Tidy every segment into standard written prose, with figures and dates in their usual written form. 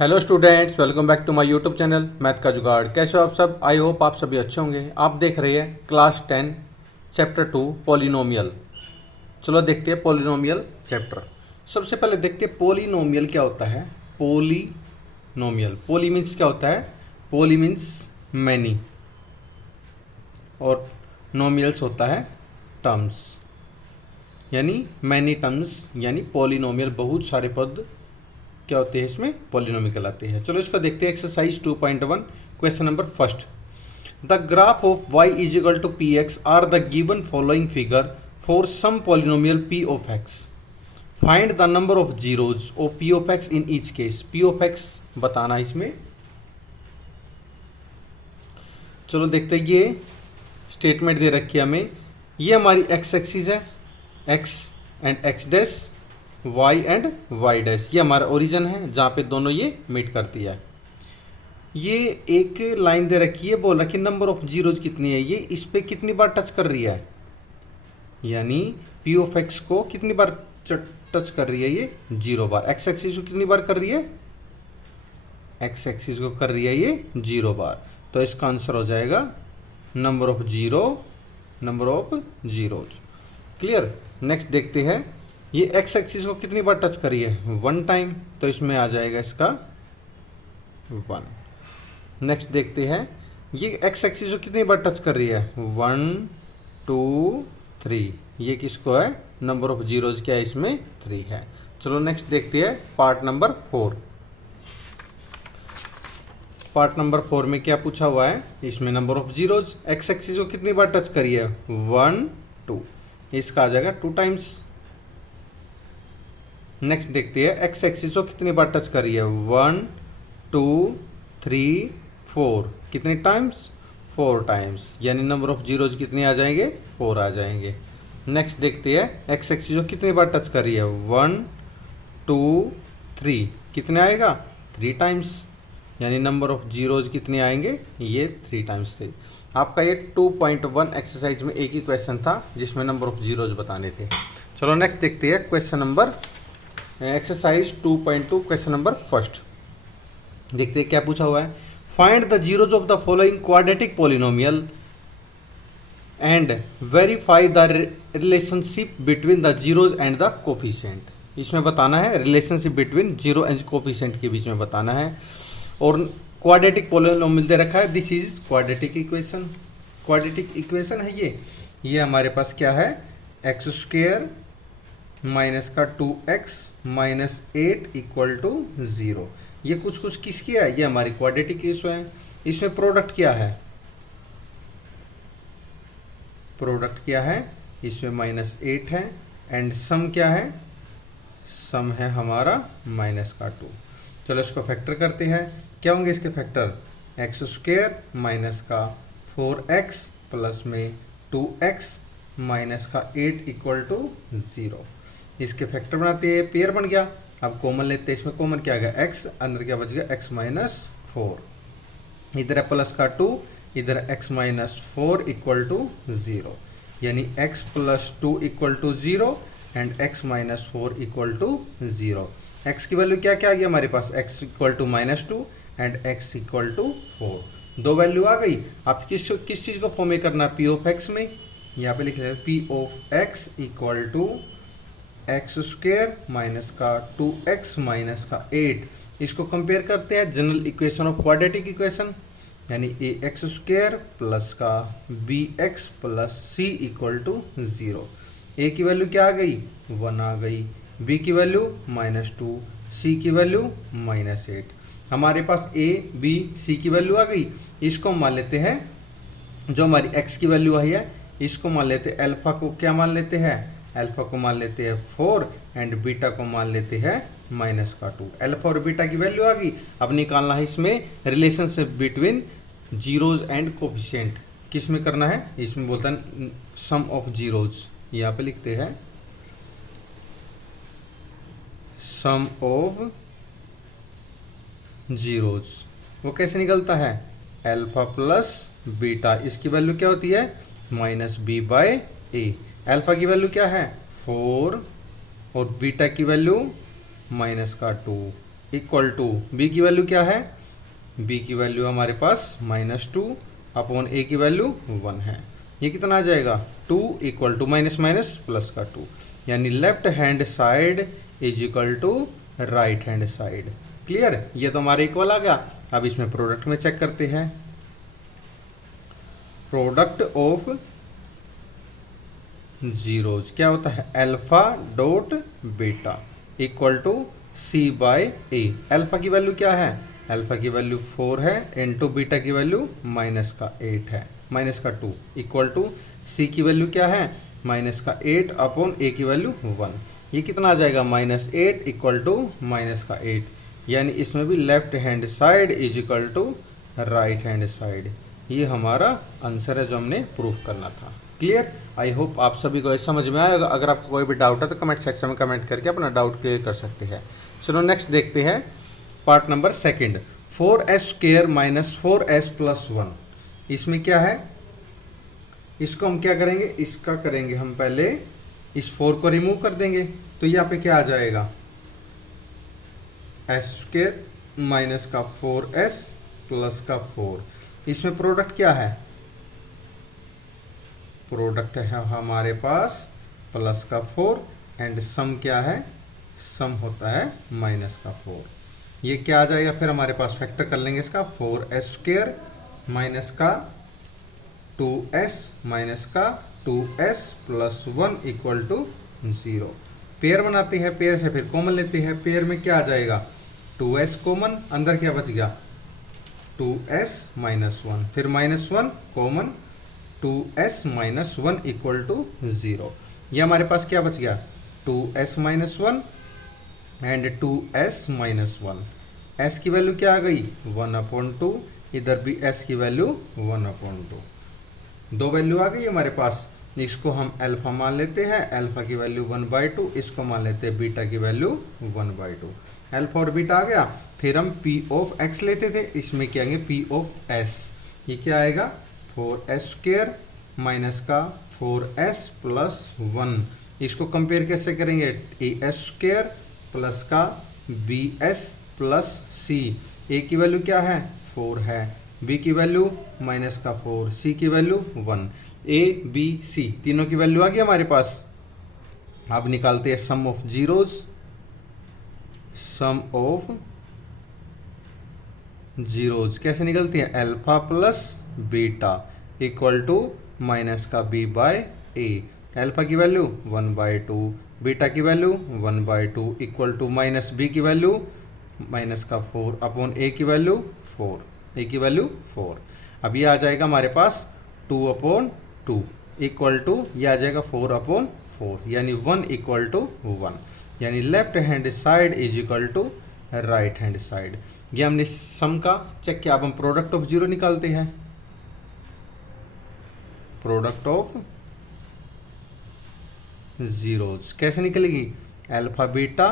Hello students, welcome back to my YouTube channel math का जुगाड़। कैसे हो आप सब? आई होप आप सभी अच्छे होंगे। आप देख रहे हैं क्लास 10 चैप्टर 2 पॉलिनोमियल। चलो देखते हैं पॉलिनोमियल चैप्टर। सबसे पहले देखते हैं पॉलिनोमियल क्या होता है। पॉलिनोमियल, पॉली मीन्स क्या होता है? पॉली मीन्स मैनी और नोमियल्स होता है टर्म्स, यानी मैनी टर्म्स, यानी पॉलिनोमियल बहुत सारे पद क्या होते हैं इसमें, पॉलिनोमियल कहलाते हैं। चलो इसको देखते हैं। Exercise 2.1 question number first. The graph of y is equal to p x are the given following figure for some polynomial p of x। Find the number of zeros of p of x in each case. p of x बताना इसमें। चलो देखते हैं, ये statement दे रखी है हमें। ये हमारी x एक्सिस है, x and x dash, y and y dash, ये हमारा ओरिजिन है जहाँ पे दोनों ये मीट करती है। ये एक लाइन दे रखी है, बोल रखी नंबर ऑफ जीरोज कितनी है, ये इस पे कितनी बार टच कर रही है, यानी p ऑफ x को कितनी बार टच कर रही है, ये 0 बार। x एक्सिस को कितनी बार कर रही है, x एक्सिस को कर रही है ये 0 बार। तो इसका आंसर हो जाएगा number of zeros. Clear. Next देखते हैं, ये x एक्सिस को कितनी बार टच करी है, 1 टाइम, तो इसमें आ जाएगा इसका 1। नेक्स्ट देखते हैं, ये x एक्सिस को कितनी बार टच कर रही है, 1 2 3, ये किसको है, नंबर ऑफ जीरोज क्या है इसमें, 3 है। चलो नेक्स्ट देखते हैं पार्ट नंबर 4। पार्ट नंबर 4 में क्या पूछा हुआ है, इसमें number of zeros. x axis को कितनी बार टच करी है, 1 2, इसका आ जाएगा 2 टाइम्स। नेक्स्ट देखते हैं, x एक्सिस को कितनी बार टच करी है, 1 2 3 4, कितने टाइम्स, 4 टाइम्स, यानी नंबर ऑफ जीरोज कितने आ जाएंगे, 4 आ जाएंगे। नेक्स्ट देखते हैं, x एक्सिस को कितनी बार टच करी है, 1 2 3, कितने आएगा, 3 टाइम्स, यानी नंबर ऑफ जीरोज कितने आएंगे, ये 3 टाइम्स थे। आपका ये 2.1 एक्सरसाइज में एक ही क्वेश्चन था जिसमें नंबर ऑफ जीरोज बताने थे। चलो नेक्स्ट देखते हैं question number exercise 2.2 question number first. देखते हैं क्या पूछा हुआ है। Find the zeros of the following quadratic polynomial and verify the relationship between the zeros and the coefficient. इसमें बताना है relationship between zero and coefficient के बीच में बताना है। और क्वाड्रेटिक पॉलिनोमियल दे रखा है, this is quadratic equation. Quadratic equation है ये हमारे पास क्या है, एक्स स्क्वेयर माइनस का 2x माइनस 8 इक्वल टू 0। ये कुछ किसकी है, ये हमारी क्वाड्रेटिक इक्वेशन है। इसमें प्रोडक्ट क्या है, प्रोडक्ट क्या है, इसमें माइनस 8 है एंड सम क्या है, सम है हमारा माइनस का 2। चलो इसको फैक्टर करते हैं। क्या होंगे इसके फैक्टर, एक्स स्क्वेयर माइनस का 4x प्लस में 2x माइनस का 8 इक्वल टू 0। इसके फैक्टर बनाते हैं, पेयर बन गया। अब कॉमन लेते हैं, इसमें कॉमन क्या आ गया, x, अंदर क्या बच गया, x माइनस 4, इधर है प्लस का 2, इधर x माइनस 4 इक्वल टू 0, यानी x plus 2 equal to 0 and x minus 4 equal to 0। x की वैल्यू क्या क्या आ गई हमारे पास, x equal to minus 2 and x equal to 4, दो वैल्यू आ गई। आप किस चीज़ को फॉर्म में करना, p ऑफ x में, यहाँ पे लिख रहे हैं p of x equal to x square minus का 2x माइनस का 8। इसको कंपेयर करते हैं general equation of quadratic equation, यानी ए एक्स स्क्वेयर प्लस का b x plus c equal to 0। A की वैल्यू क्या आ गई, 1 आ गई, बी की वैल्यू -2, सी की वैल्यू -8। हमारे पास ए बी सी की वैल्यू आ गई। इसको मान लेते हैं, जो हमारी एक्स की वैल्यू आई है इसको मान लेते हैं, अल्फा को क्या मान लेते हैं, अल्फा को मान लेते हैं 4 एंड बीटा को मान लेते हैं माइनस का 2। अल्फा और बीटा की वैल्यू आ गई। अब निकालना है इसमें relationship between zeros and coefficient. किस में करना है, इसमें बोलता है सम ऑफ जीरोज। यहाँ पे लिखते हैं सम ऑफ जीरोज। वो कैसे निकलता है, अल्फा प्लस बीटा, इसकी वैल्यू क्या होती है, -b/a। अल्फा की वैल्यू क्या है 4 और बीटा की वैल्यू -2, इक्वल टू बी की वैल्यू क्या है, बी की वैल्यू हमारे पास -2 अपॉन ए की वैल्यू 1 है। ये कितना आ जाएगा 2 equal to minus minus plus का 2, यानी left hand side is equal to right hand side. Clear, ये तो हमारे इक्वल आ गया। अब इसमें प्रोडक्ट में चेक करते हैं। प्रोडक्ट ऑफ जीरोज क्या होता है, alpha dot beta equal to c by a. Alpha की वैल्यू क्या है, अल्फा की वैल्यू 4 है, इनटू बीटा की वैल्यू -8 है, -2 इक्वल टू सी की वैल्यू क्या है -8 अपॉन ए की वैल्यू 1। ये कितना आ जाएगा -8 इक्वल टू -8, यानी इसमें भी left hand side is equal to right hand side. ये हमारा आंसर है जो हमने प्रूफ करना था। क्लियर, आई होप आप सभी को समझ में आएगा। अगर आपको कोई भी डाउट है तो कमेंट सेक्शन में कमेंट करके अपना डाउट क्लियर कर सकते हैं। चलो नेक्स्ट देखते हैं part number second, 4s² - 4s + 1। इसमें क्या है, इसको हम क्या करेंगे, इसका करेंगे हम पहले इस 4 को रिमूव कर देंगे, तो यहाँ पे क्या आ जाएगा s² - 4s + 4। इसमें प्रोडक्ट क्या है, प्रोडक्ट है हमारे पास +4 एंड सम क्या है, सम होता है -4। ये क्या आ जाएगा फिर हमारे पास, फैक्टर कर लेंगे इसका, 4s² - 2s - 2s + 1 equal to 0। Pair बनाते हैं, पेयर से फिर कॉमन लेते हैं। पेयर में क्या आ जाएगा 2s कॉमन, अंदर क्या बच गया 2s - 1, फिर -1 कॉमन, 2s - 1 इक्वल टू 0। ये हमारे पास क्या बच गया 2s - 1 एंड 2s - 1। s की वैल्यू क्या आ गई 1/2, इधर भी s की वैल्यू 1/2। दो वैल्यू आ गई हमारे पास। इसको हम अल्फा मान लेते हैं, अल्फा की वैल्यू 1/2, इसको मान लेते हैं बीटा की वैल्यू 1/2। अल्फा और बीटा आ गया। फिर हम p ऑफ x लेते थे, इसमें क्या आएंगे p ऑफ s। ये क्या आएगा 4s² - 4s + 1। इसको कंपेयर कैसे करेंगे, as² प्लस का bs प्लस c। a की वैल्यू क्या है 4 है, b की वैल्यू -4, c की वैल्यू 1। a b c तीनों की वैल्यू आ गई हमारे पास। अब निकालते हैं sum of zeros. Sum of zeros कैसे निकलती है, alpha plus beta equal to -b/a। Alpha की वैल्यू 1/2, बीटा की वैल्यू 1/2 इक्वल टू -b की वैल्यू -4 अपॉन a की वैल्यू 4, a की वैल्यू 4। अब ये आ जाएगा हमारे पास 2/2 इक्वल टू, ये आ जाएगा 4/4, यानी 1 इक्वल टू 1, यानी left hand side is equal to right hand side. ये हमने सम का चेक किया। अब हम प्रोडक्ट ऑफ जीरो निकालते हैं। प्रोडक्ट ऑफ जीरोज कैसे निकलेगी, alpha beta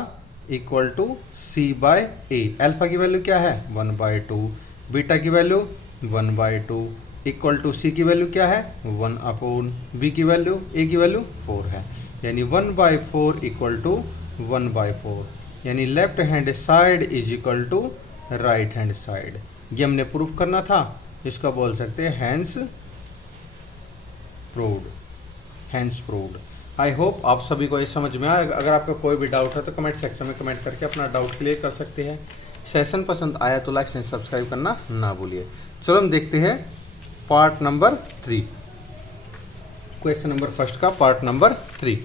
equal to c/a। Alpha की वैल्यू क्या है 1/2, बीटा की वैल्यू 1/2 इक्वल टू c की वैल्यू क्या है 1/b की वैल्यू, a की वैल्यू 4 है, यानी 1/4 इक्वल टू 1/4, यानी left hand side is equal to right hand side. ये हमने प्रूफ करना था, इसको बोल सकते हैं hence proved, hence proved. I hope आप सभी को ये समझ में आएगा। अगर आपका कोई भी डाउट है तो कमेंट सेक्शन में कमेंट करके अपना डाउट क्लियर कर सकते हैं। सेशन पसंद आया तो लाइक एंड सब्सक्राइब करना ना भूलिए। चलो हम देखते हैं part number 3, question number first का पार्ट नंबर 3।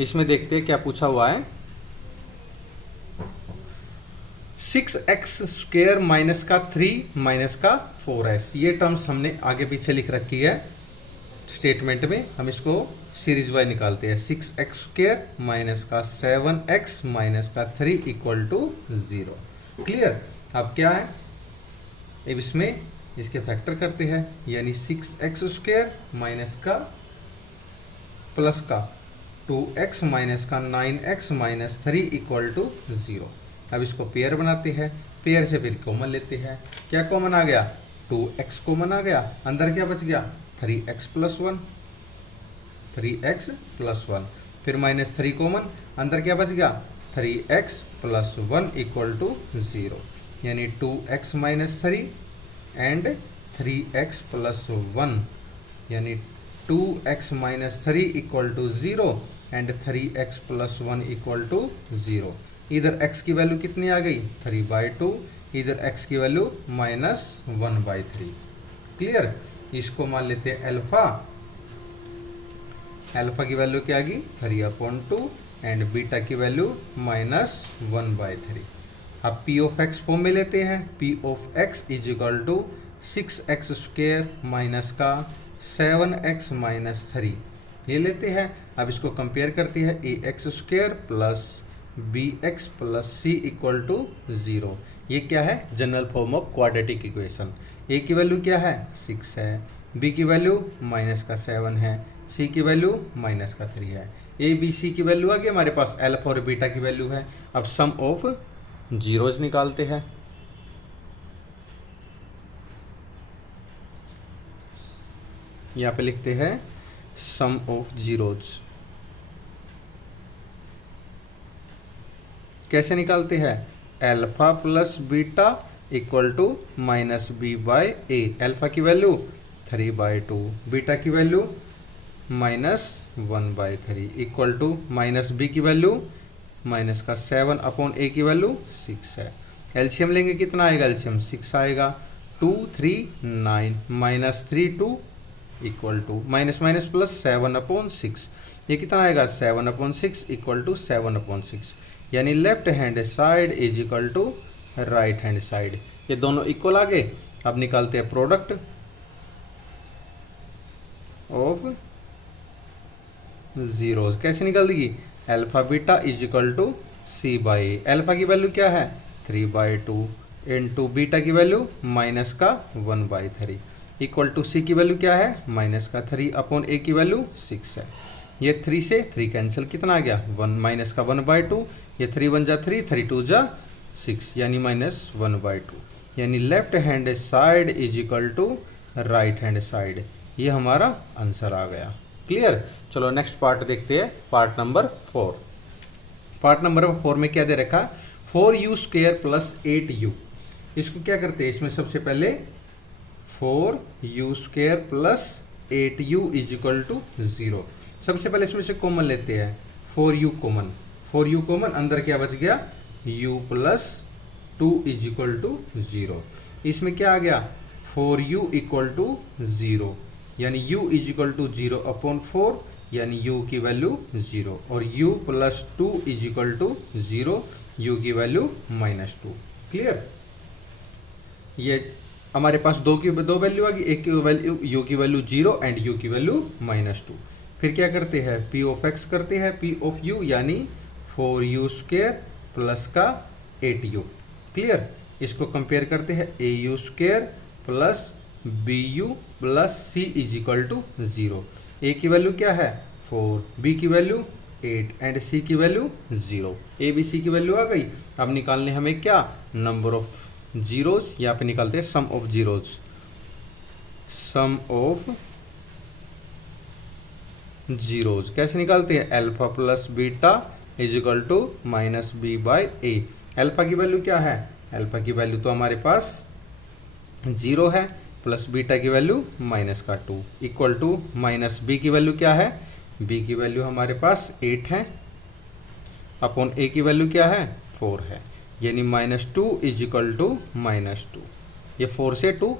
इसमें देखते हैं क्या पूछा हुआ है। 6x² -3 -4s, ये टर्म्स हमने आगे पीछे लिख रखी है स्टेटमेंट में। हम इसको सीरीज वाइज निकालते हैं। 6x² - 7x - 3 equal to 0। Clear, अब क्या है, अब इसमें इसके फैक्टर करते हैं, यानी 6x² माइनस का प्लस का 2x माइनस का 9x - 3 इक्वल टू 0। अब इसको पेयर बनाते हैं, पेयर से फिर कॉमन लेते हैं। क्या कॉमन आ गया 2x कॉमन आ गया, अंदर क्या बच गया 3x + 1, 3x + 1, फिर -3 कॉमन, अंदर क्या बच गया 3x प्लस 1 इक्वल टू 0, यानी 2x minus 3 and 3x plus 1, यानी 2x minus 3 equal to 0 and 3x plus 1 equal to 0। इधर x की वैल्यू कितनी आ गई 3/2, इधर x की वैल्यू -1/3। क्लियर। इसको मान लेते हैं अल्फा। अल्फा की वैल्यू क्या आ गई 3/2 एंड बीटा की वैल्यू -1/3। अब p ऑफ x फॉर्म में लेते हैं। p of x is equal to 6x² minus का 7x माइनस 3 ये लेते हैं। अब इसको कंपेयर करते हैं ax² plus bx plus c equal to 0। ये क्या है general form of quadratic equation. a की वैल्यू क्या है 6 है, b की वैल्यू -7 है, c की वैल्यू -3 है। a b c की वैल्यू आ गई हमारे पास, अल्फा और बीटा की वैल्यू है। अब सम ऑफ जीरोज निकालते हैं। यहाँ पे लिखते हैं सम ऑफ जीरोज। कैसे निकालते हैं alpha plus beta equal to -b/a। Alpha की वैल्यू 3/2, बीटा की वैल्यू -1/3 इक्वल टू -b की वैल्यू -7/a की वैल्यू 6 है। एलसीएम लेंगे कितना आएगा, एलसीएम 6 आएगा, 2 3 9 -3 2 equal to minus minus plus 7/6। ये कितना आएगा 7/6 इक्वल टू 7/6, यानी left hand side is equal to right hand side. ये दोनों इक्वल आ गए। अब निकालते हैं प्रोडक्ट ऑफ जीरोज। कैसे निकल देगी alpha beta is equal to c/a। Alpha की वैल्यू क्या है 3/2 इंटू बीटा की वैल्यू -1/3 इक्वल टू c की वैल्यू क्या है -3/a की वैल्यू 6 है। ये 3 से 3 कैंसिल, कितना आ गया 1/2। ये 3 1 जा 3, 3 2 जा 6, यानी -1/2, यानी left hand side is equal to right hand side. ये हमारा आंसर आ गया। क्लियर। चलो नेक्स्ट पार्ट देखते हैं, पार्ट नंबर 4। पार्ट नंबर 4 में क्या दे रखा 4u² प्लस 8u। इसको क्या करते हैं, इसमें सबसे पहले 4u² plus 8u is equal to 0। सबसे पहले इसमें से कॉमन लेते हैं 4u कॉमन। 4u कॉमन, अंदर क्या बच गया u plus 2 is equal to 0। इसमें क्या आ गया 4u इक्वल टू 0, यानी u इज इक्वल टू 0/4, यानी u की वैल्यू 0, और u plus 2 is equal to 0, u की वैल्यू -2। क्लियर। ये हमारे पास दो वैल्यू आ गई, एक की वैल्यू u की वैल्यू 0 एंड u की वैल्यू -2। फिर क्या करते हैं p ऑफ x करते हैं, p ऑफ u यानी 4u² प्लस का 8u। क्लियर। इसको कंपेयर करते हैं au² plus bu plus c is equal to 0। a की वैल्यू क्या है 4, b की वैल्यू 8 एंड c की वैल्यू 0। a b c की वैल्यू आ गई। अब निकालने हमें क्या नंबर ऑफ जीरोज। यहाँ पे निकालते हैं sum of zeros. Sum of zeros कैसे निकालते हैं alpha plus beta is equal to -b/a। Alpha की वैल्यू क्या है, अल्फा की वैल्यू तो हमारे पास 0 है, प्लस बीटा की वैल्यू -2 इक्वल टू -b की वैल्यू क्या है, b की वैल्यू हमारे पास 8 है, अपॉन a की वैल्यू क्या है 4 है, यानी -2 इज इक्वल टू -2। ये 4 से 2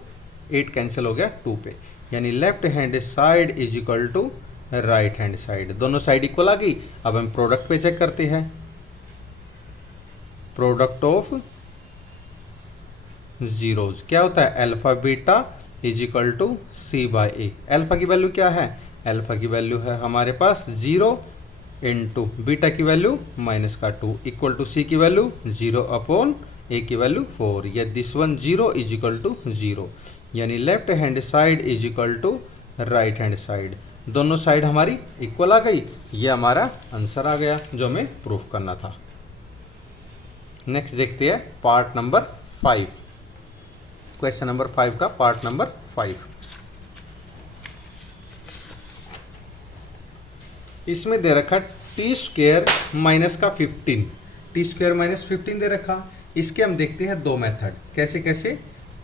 8 कैंसिल हो गया 2 पे, यानी left hand side is equal to right hand side. दोनों साइड इक्वल आ गई। अब हम प्रोडक्ट पे चेक करते हैं। प्रोडक्ट ऑफ जीरोज क्या होता है alpha beta is equal to c/a। Alpha की वैल्यू क्या है, अल्फा की वैल्यू है हमारे पास 0 इंटू बीटा की वैल्यू -2 इक्वल टू c की वैल्यू 0/a की वैल्यू 4। या this one 0 is equal to 0, यानी left hand side is equal to right hand side. दोनों साइड हमारी इक्वल आ गई। ये हमारा आंसर आ गया जो हमें प्रूफ करना था। नेक्स्ट देखते हैं पार्ट नंबर 5। क्वेश्चन नंबर 5 का पार्ट नंबर 5। इसमें दे रखा t² माइनस का 15। टी स्क्वायर माइनस 15 दे रखा। इसके हम देखते हैं दो मेथड, कैसे कैसे,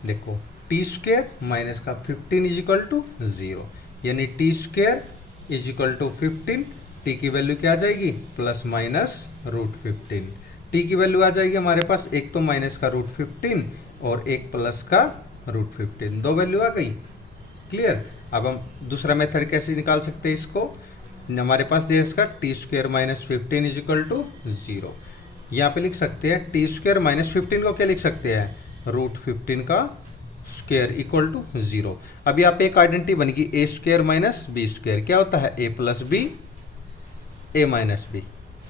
देखो टी स्क्वायर माइनस का 15 इज इक्वल टू 0, यानी t square is equal to 15, t की वैल्यू क्या आ जाएगी प्लस माइनस रूट 15, टी की वैल्यू आ जाएगी हमारे पास एक तो माइनस का रूट 15 और एक प्लस का रूट 15, दो वैल्यू आ गई। क्लियर। अब हम दूसरा मेथड कैसे निकाल सकते हैं इसको, हमारे पास दे इसका t square minus 15 is equal to 0, यहाँ पे लिख सकते हैं टी स्क्वायर माइनस 15 को क्या लिख सकते हैं रूट 15 का स्क्वायर इक्वल टू 0। अब यहाँ पे एक आइडेंटिटी बनेगी a square minus b square, क्या होता है a plus b a minus b.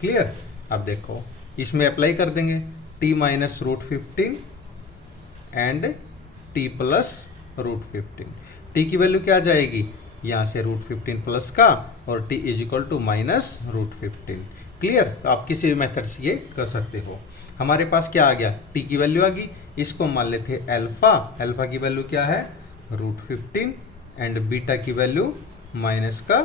Clear. अब देखो इसमें अप्लाई कर देंगे t minus root 15 and t plus root 15, t की वैल्यू क्या आ जाएगी यहाँ से रूट 15 प्लस का और t is equal to minus root 15। Clear. तो आप किसी भी मेथड से ये कर सकते हो। हमारे पास क्या आ गया, टी की वैल्यू आ गई, इसको मान लेते हैं अल्फा, अल्फा की वैल्यू क्या है रूट 15 एंड बीटा की वैल्यू माइनस का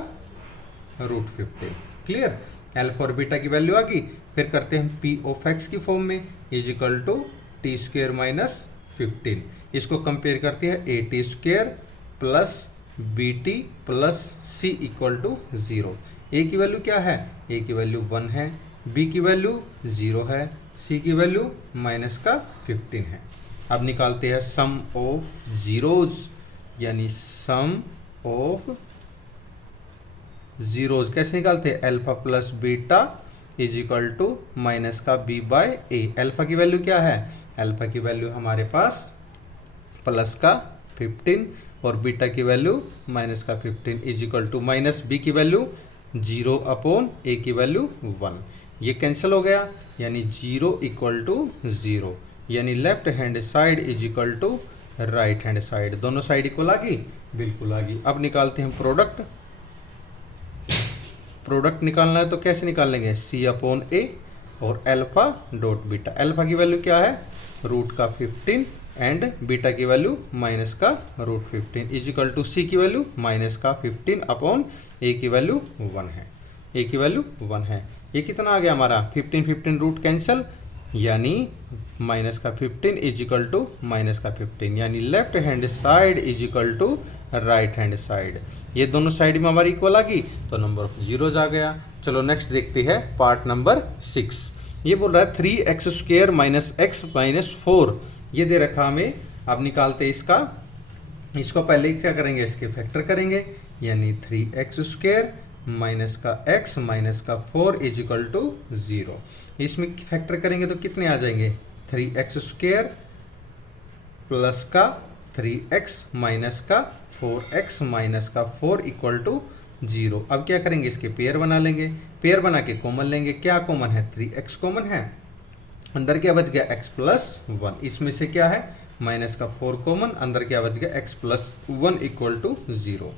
रूट 15। क्लियर। अल्फा और बीटा की वैल्यू आ गई, फिर करते हैं हम पी ऑफ एक्स की फॉर्म में is equal to t square minus 15, इसको कंपेयर करते हैं a t square plus b t plus c equal to 0। A की वैल्यू क्या है, ए की वैल्यू 1 है, बी की वैल्यू 0 है, सी की वैल्यू माइनस का 15 है। अब निकालते हैं सम ऑफ जीरोज, यानी सम ऑफ जीरोज कैसे निकालते हैं, alpha plus beta is equal to minus का बी बाय ए। अल्फा की वैल्यू क्या है, अल्फा की वैल्यू हमारे पास प्लस का 15 और बीटा की वैल्यू माइनस का 15 is equal to minus b की वैल्यू 0 अपॉन ए की वैल्यू 1, ये कैंसिल हो गया, यानी 0 इक्वल टू 0, यानी left hand side is equal to right hand side, दोनों साइड इक्वल आ गई, बिल्कुल आ गई। अब निकालते हैं प्रोडक्ट, प्रोडक्ट निकालना है तो कैसे निकालेंगे, सी अपॉन ए और अल्फा डॉट बीटा। अल्फा की वैल्यू क्या है रूट का 15 एंड बीटा की वैल्यू माइनस का root 15 is equal to c की वैल्यू माइनस का 15 अपॉन ए की वैल्यू 1 है, ए की वैल्यू 1 है। ये कितना आ गया हमारा 15 15 रूट कैंसिल, यानी माइनस का 15 इज इक्वल टू माइनस का 15, यानी left hand side is equal to right hand side, ये दोनों साइड में हमारी इक्वल आ गई तो नंबर ऑफ जीरोज आ गया। चलो नेक्स्ट देखते हैं पार्ट नंबर 6। ये बोल रहा है 3x square minus x minus 4, ये दे रखा हमें। अब निकालते इसका, इसको पहले क्या करेंगे इसके फैक्टर करेंगे, यानी 3x स्क्वायर माइनस का x माइनस का 4 इज इक्वल टू 0। इसमें फैक्टर करेंगे तो कितने आ जाएंगे 3x स्क्वायर प्लस का 3x माइनस का 4x माइनस का 4 इक्वल टू 0। अब क्या करेंगे इसके पेयर बना लेंगे, पेयर बना के कॉमन लेंगे, क्या कॉमन है 3x कॉमन है, अंदर क्या बच गया x प्लस 1, इसमें से क्या है माइनस का 4 कॉमन, अंदर क्या बच गया x प्लस 1 इक्वल टू 0,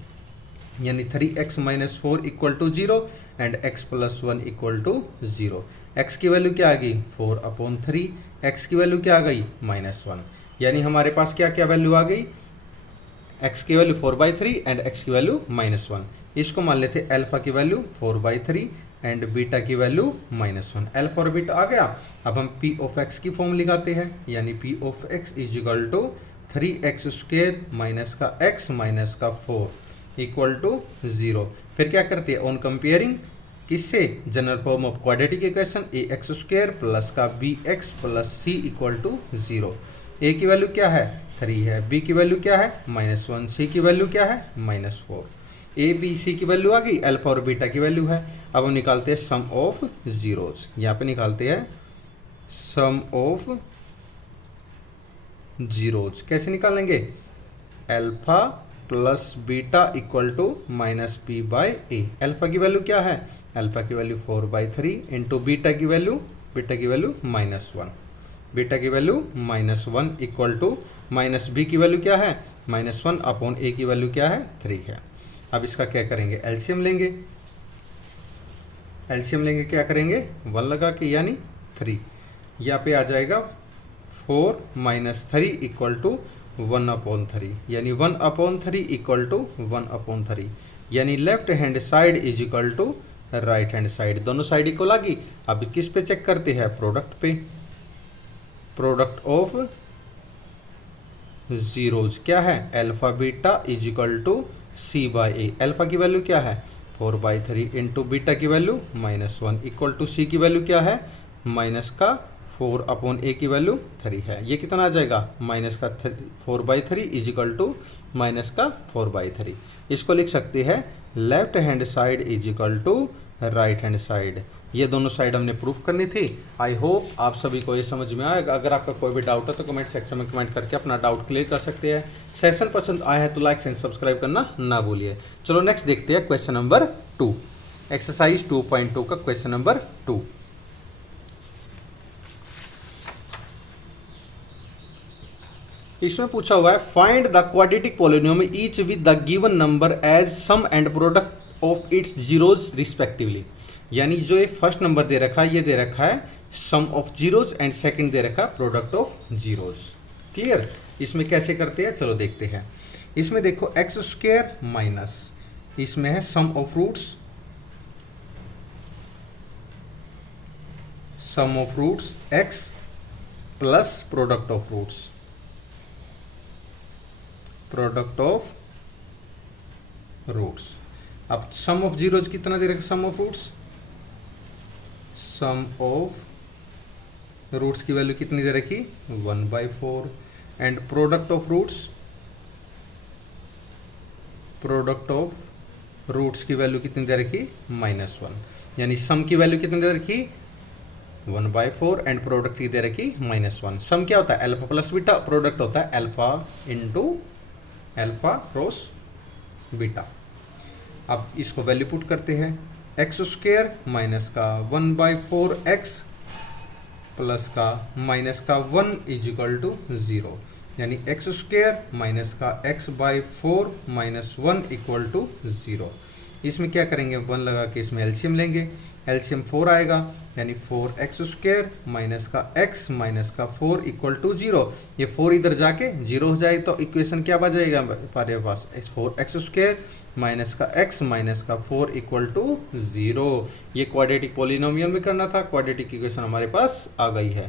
यानी 3x minus 4 equal to 0 and x plus 1 equal to 0। x की वैल्यू क्या आ गई 4 अपॉन 3, x की वैल्यू क्या आ गई -1, यानी हमारे पास क्या क्या वैल्यू आ गई, x की वैल्यू 4/3 एंड x की वैल्यू -1। इसको मान लेते अल्फा की वैल्यू 4/3 एंड बीटा की वैल्यू -1, अल्फा और बीटा आ गया। अब हम p ऑफ x की फॉर्म लिखाते हैं, यानी p of x is equal to 3x square minus का x माइनस का 4 इक्वल टू 0। फिर क्या करते हैं ऑन कंपेयरिंग, किससे general form of quadratic equation ax square plus का bx plus c equal to 0। a की वैल्यू क्या है 3 है, b की वैल्यू क्या है -1, c की वैल्यू क्या है -4, a b c की वैल्यू आ गई, अल्फा और बीटा की वैल्यू है। अब हम निकालते हैं सम ऑफ जीरोज, यहाँ पे निकालते हैं सम ऑफ जीरोज, कैसे निकालेंगे alpha plus beta equal to minus p by a. Alpha की वैल्यू क्या है, अल्फा की वैल्यू 4/3 इंटू बीटा की वैल्यू -1, बीटा की value -1 equal to minus b की वैल्यू क्या है -1 अपॉन ए की वैल्यू क्या है 3 है। अब इसका क्या करेंगे एलसीएम लेंगे, एलसीएम लेंगे क्या करेंगे 1 लगा के, यानी 3, यहाँ पे आ जाएगा 4 - 3 इक्वल टू 1/3, यानी 1/3 इक्वल टू 1/3, यानी left hand side is equal to right hand side, दोनों साइड इक्वल आ गई। अब किस पे चेक करते हैं, प्रोडक्ट पे। प्रोडक्ट ऑफ जीरोज क्या है, alpha beta is equal to c by a. Alpha की वैल्यू क्या है 4/3 इंटू बीटा की वैल्यू -1 इक्वल टू सी की वैल्यू क्या है माइनस का 4/a की वैल्यू 3 है। ये कितना आ जाएगा माइनस का 4/3 इज इक्वल टू माइनस का 4/3। इसको लिख सकते हैं left hand side is equal to right hand side. ये दोनों साइड हमने प्रूफ करनी थी। आई होप आप सभी को ये समझ में आएगा। अगर आपका कोई भी डाउट है तो कमेंट सेक्शन में कमेंट करके अपना डाउट क्लियर कर सकते हैं। सेशन पसंद आया है तो लाइक एंड सब्सक्राइब करना ना भूलिए। चलो नेक्स्ट देखते हैं क्वेश्चन नंबर 2, एक्सरसाइज 2.2 का क्वेश्चन नंबर 2। इसमें पूछा हुआ है find the quadratic polynomial each with the given number as sum and product of its zeros respectively. यानी जो ये फर्स्ट नंबर दे रखा है ये दे रखा है sum of zeros and second दे रखा है प्रोडक्ट ऑफ जीरोज। क्लियर। इसमें कैसे करते हैं चलो देखते हैं। इसमें देखो एक्स स्क्वायर माइनस, इसमें है sum of roots, sum of roots X plus product of roots, product of roots. अब सम ऑफ जीरोज कितना दे रखा, sum of roots, sum of roots की वैल्यू कितनी दे रखी 1/4 and product of roots, product of roots की value कितनी दे रखी -1। यानी सम की वैल्यू कितनी दे रखी 1/4 एंड प्रोडक्ट की दे रखी -1। सम क्या होता है अल्फा प्लस बीटा, प्रोडक्ट होता है alpha into alpha cross beta. अब इसको वैल्यू पुट करते हैं एक्स स्क्वायर माइनस का 1/4 एक्स प्लस का माइनस का 1 इज इक्वल टू 0। यानी एक्स स्क्वायर माइनस का x/4 माइनस 1 इक्वल टू 0। इसमें क्या करेंगे 1 लगा के इसमें एलसीएम लेंगे, एलसीएम 4 आएगा यानी 4x स्क्वायर माइनस का x माइनस का 4 इक्वल टू 0। ये 4 इधर जाके 0 हो जाए तो इक्वेशन क्या बच जाएगा हमारे पास 4x स्क्वायर माइनस का x माइनस का 4 इक्वल टू 0। ये क्वाड्रेटिक पॉलिनोमियल में करना था, क्वाड्रेटिक इक्वेशन हमारे पास आ गई है।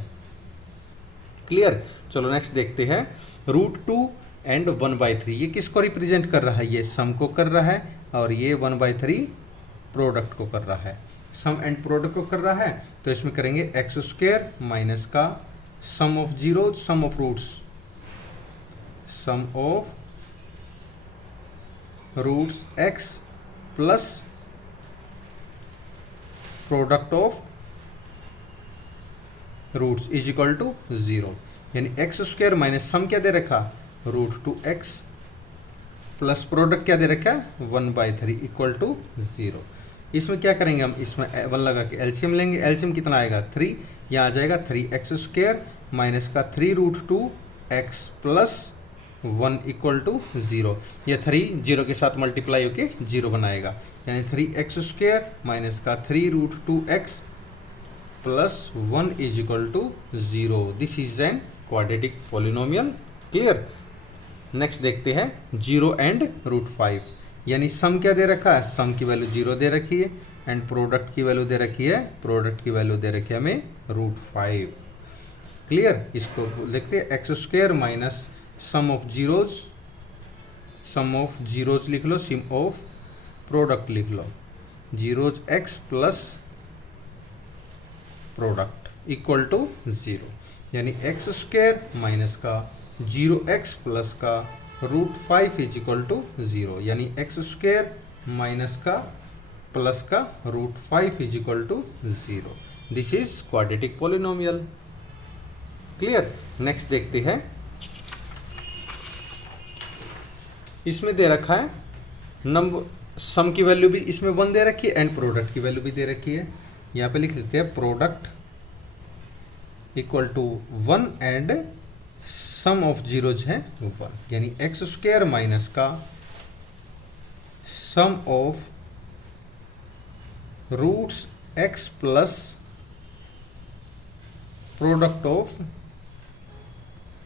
क्लियर। चलो नेक्स्ट देखते हैं √2 एंड 1/3। ये किसको रिप्रेजेंट कर रहा है, ये सम को कर रहा है और ये 1/3 प्रोडक्ट को कर रहा है। सम एंड प्रोडक्ट को कर रहा है तो इसमें करेंगे एक्स स्क्वायर माइनस का sum of zero, sum of roots, sum of roots X plus product of roots is equal to 0। यानी एक्स स्क्वायर माइनस सम क्या दे रखा √2x प्लस प्रोडक्ट क्या दे रखा 1/3 इक्वल टू 0। इसमें क्या करेंगे हम, इसमें 1 लगा के एलसीएम लेंगे, एलसीएम कितना आएगा 3, यहाँ आ जाएगा 3x स्क्वायर माइनस का 3√2x प्लस 1 इक्वल टू 0। यह 3 0 के साथ मल्टीप्लाई होके 0 बनाएगा यानी 3x स्क्वायर माइनस का 3√2x plus 1 is equal to 0। This is an quadratic polynomial. Clear. Next देखते हैं 0 एंड √5। यानी सम क्या दे रखा है, सम की वैल्यू 0 दे रखी है एंड प्रोडक्ट की वैल्यू दे रखी है, प्रोडक्ट की वैल्यू दे रखी है हमें √5। क्लियर। इसको देखते हैं X square minus sum of zeros, sum of zeros लिख लो, सम ऑफ प्रोडक्ट लिख लो, zeros X plus product equal to 0। यानी एक्स स्क्वायर माइनस का 0x प्लस का √5 इज इक्वल टू 0। यानी एक्स स्क्वायर माइनस का प्लस का √5 is equal to 0। This is quadratic polynomial. Clear. Next देखते हैं इसमें दे रखा है नंबर, सम की वैल्यू भी इसमें 1 दे रखी है एंड प्रोडक्ट की वैल्यू भी दे रखी है। यहाँ पे लिख देते हैं product equal to 1 and sum of zeros है 1। यानी एक्स स्क्वायर माइनस का sum of roots X plus product of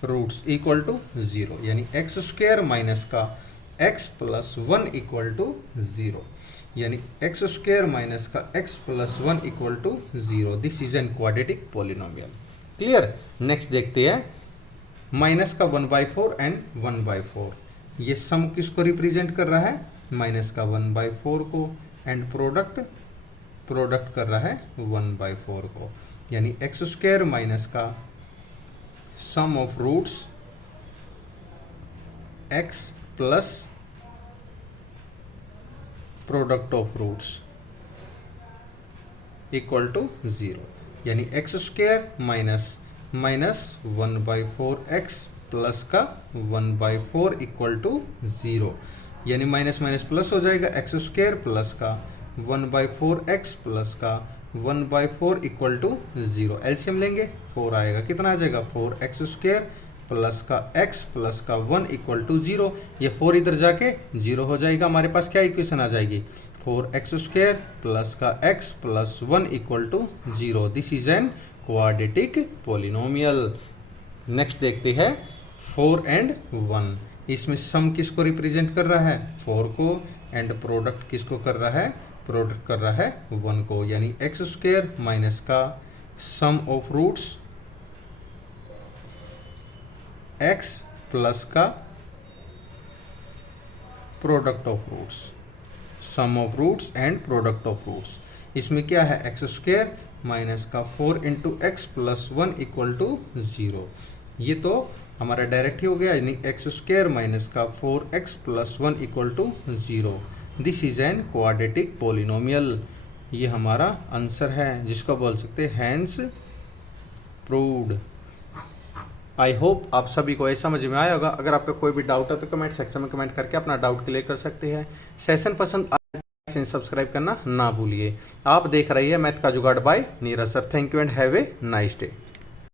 roots equal to 0। यानी एक्स स्क्वायर माइनस का x प्लस 1 इक्वल टू 0। यानी एक्स स्क्वायर माइनस का X plus 1 equal to 0। This is an quadratic polynomial. Clear. Next देखते हैं minus का 1/4 and 1/4। ये सम किसको represent कर रहा है? माइनस का 1/4 को, एंड प्रोडक्ट कर रहा है 1/4 को, यानी एक्स स्क्वायर माइनस का sum of roots x plus product of roots equal to 0, यानी x square minus 1/4 X plus का 1/4 इक्वल टू 0, यानी माइनस माइनस प्लस हो जाएगा, एक्स स्क्वायर प्लस का 1/4 एक्स प्लस का 1/4 इक्वल टू 0। एलसीएम लेंगे 4 आएगा, कितना आ जाएगा 4x स्क्वायर प्लस का x प्लस का 1 इक्वल टू 0। ये 4 इधर जाके 0 हो जाएगा। हमारे पास क्या इक्वेशन आ जाएगी? 4x स्क्वायर प्लस का x plus 1 equal to 0। This is an quadratic polynomial. Next देखते हैं 4 एंड 1। इसमें सम किसको रिप्रेजेंट कर रहा है? 4 को, एंड प्रोडक्ट किसको कर रहा है? प्रोडक्ट कर रहा है 1 को, यानी एक्स स्क्वायर माइनस का sum of roots x plus का product of roots, sum of roots and product of roots. इसमें क्या है? एक्स स्क्वायर माइनस का 4 into x plus 1 equal to 0। ये तो हमारा डायरेक्ट ही हो गया, यानी एक्स स्क्वायर माइनस का 4x plus 1 equal to 0। This is an quadratic polynomial. ये हमारा आंसर है, जिसको बोल सकते हैं हैंस प्रूव्ड। आई होप आप सभी को ये समझ में आया होगा। अगर आपका कोई भी डाउट है तो कमेंट सेक्शन में कमेंट करके अपना डाउट क्लियर कर सकते हैं। सेशन पसंद आए सब्सक्राइब करना ना भूलिए। आप देख रही है मैथ का जुगाड़ by Neeraj sir. Thank you and have a nice day.